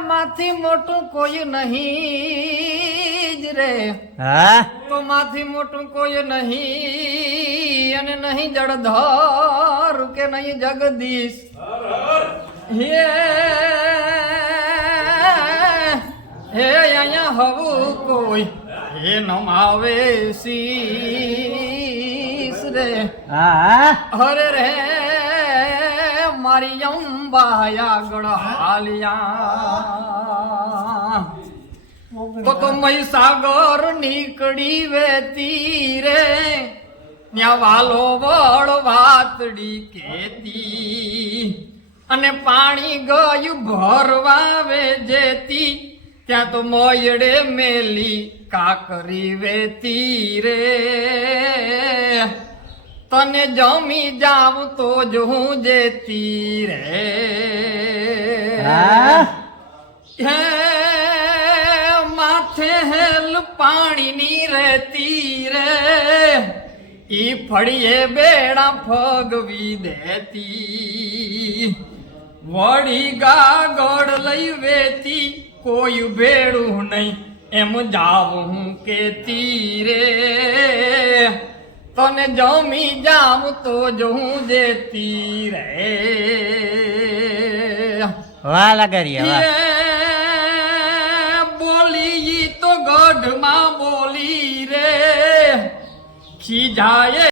માથી મોટું કોઈ નહીં જ રે હા તો માથી મોટું કોઈ નહીં અને નહીં જળધર કે નહીં જગદીશ હે અહીંયા હવું કોઈ હે નમાવે શીશ રે હા હરે રે મારી અંબા આગળ હાલિયા તો મહીસાગર નીકળી વેતી રે ત્યાં વાલો વળ વાતડી કેતી અને પાણી ગયું ભરવા વેજેતી ત્યાં તો મોયડે મેલી કાકરી વેતી રે તને જમી જાવ તો જ હું જેતી રે હે માથે હેલ પાણીની રહેતી રે ઈ ફળીએ બેડા ફગવી દેતી વળી ગાગળ લઈ વેતી કોઈ ભેડું નહીં એમ જાવ હું કેતી રે તને જમી જામ તો જ હું જેતી રે વાહ લગારી વાહ બોલી તો ગઢમાં બોલી રે ખીજાય